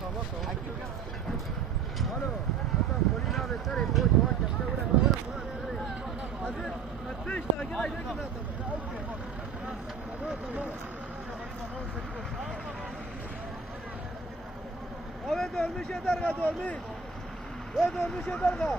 Tamam. Alo. Tamam, polina vetere, boy, boy, yaptı oraya. Hazır. Atış, takip edin kadar. Tamam. Evet, dolmuş yeter ka dolmuş. O dolmuş yeter ka.